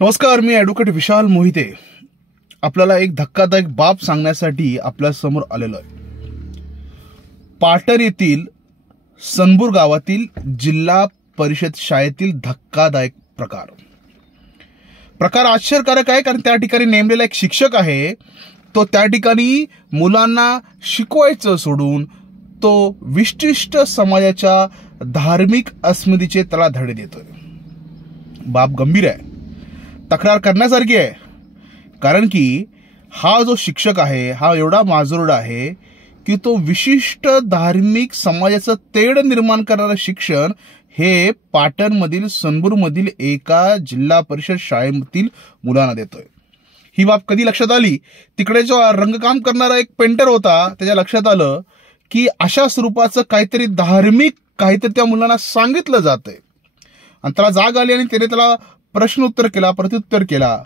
नमस्कार, मी ॲडव्होकेट विशाल मोहिते आपल्याला एक धक्कादायक बाब सांगण्यासाठी आपल्या समोर आलेलो आहे। पाटण येथील सनपूर गावातील जिल्हा परिषद शाळेतील धक्कादायक प्रकार आश्चर्यकारक आहे, कारण त्या ठिकाणी नेमलेला एक शिक्षक आहे, तो त्या ठिकाणी मुलांना शिकवायचं सोडून तो विशिष्ट समाजाच्या धार्मिक अस्मितेचे त्याला धडे देतोय। बाब गंभीर आहे, तक्रार करण्यासारखी आहे, कारण की हा जो शिक्षक आहे हा एवढा माजुरडा आहे की तो विशिष्ट धार्मिक समाजाचं तेढ निर्माण करणारं शिक्षण हे पाटणमधील सनपूरमधील एका जिल्हा परिषद शाळेतील मुलांना देतोय। ही बाब कधी लक्षात आली, तिकडे जो रंगकाम करणारा एक पेंटर होता त्याच्या लक्षात आलं की अशा स्वरूपाचं काहीतरी धार्मिक काहीतरी त्या मुलांना सांगितलं जातंय, आणि त्याला जाग आली आणि त्याने त्याला प्रश्नोत्तर केला, प्रत्युत्तर केला,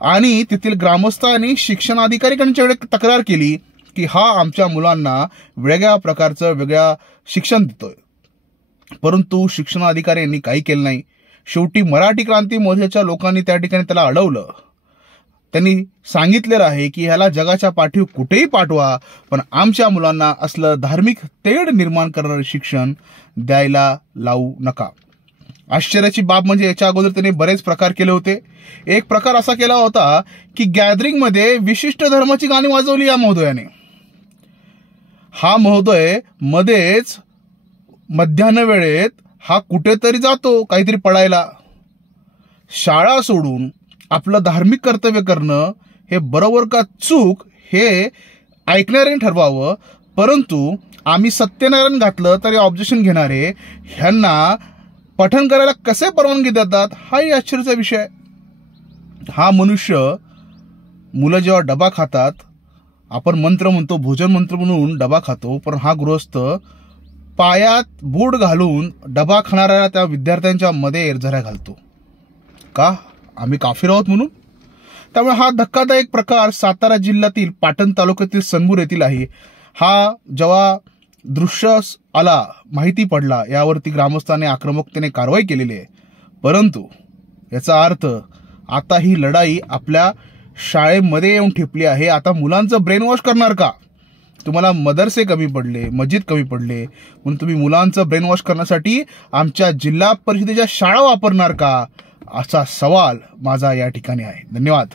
आणि तेथील ग्रामस्थांनी शिक्षण अधिकाऱ्यांच्याकडे तक्रार केली की हा आमच्या मुलांना वेगळ्या प्रकारचं वेगळ्या शिक्षण देतोय। परंतु शिक्षण अधिकाऱ्यांनी काही केलं नाही। शेवटी मराठी क्रांती मोर्चाच्या लोकांनी त्या ठिकाणी त्याला अडवलं। त्यांनी सांगितलेलं आहे की ह्याला जगाच्या पाठीवर कुठेही पाठवा, पण आमच्या मुलांना असलं धार्मिक तेढ निर्माण करणारं शिक्षण द्यायला लावू नका। आश्चर्याची बाब म्हणजे याच्या अगोदर त्यांनी बरेच प्रकार केले होते। एक प्रकार असा केला होता की गॅदरिंग मध्ये विशिष्ट धर्माची गाणी वाजवली या महोदयाने। हा महोदय मध्येच मध्यान्ह वेळेत हा कुठेतरी जातो काहीतरी पडायला। शाळा सोडून आपलं धार्मिक कर्तव्य करणं हे बरोबर का चूक हे ऐकणाऱ्यांनी ठरवावं, परंतु आम्ही सत्यनारायण घातलं तरी ऑब्जेक्शन घेणारे ह्यांना पठण करायला कसे परवानगी देतात हाही आश्चर्याचा विषय आहे। हा मनुष्य मुलं जेव्हा डबा खातात, आपण मंत्र म्हणतो, भोजन मंत्र म्हणून डबा खातो, पण हा गृहस्थ पायात बूट घालून डबा खाणाऱ्या त्या विद्यार्थ्यांच्या मध्ये एरझऱ्या घालतो का? आम्ही काफिर आहोत म्हणून? त्यामुळे हा धक्कादायक प्रकार सातारा जिल्ह्यातील पाटण तालुक्यातील सनपूर येथील आहे। हा जेव्हा दृश्य आला, माहिती पडला, यावरती ग्रामस्थांनी आक्रमकतेने कारवाई केलेली आहे, परंतु याचा अर्थ आता ही लढाई आपल्या शाळेमध्ये येऊन ठेपली आहे। आता मुलांचं ब्रेन वॉश करणार का? तुम्हाला मदरसे कमी पडले, मस्जिद कमी पडले, म्हणून तुम्ही मुलांचं ब्रेन वॉश करण्यासाठी आमच्या जिल्हा परिषदेच्या शाळा वापरणार का, असा सवाल माझा या ठिकाणी आहे। धन्यवाद।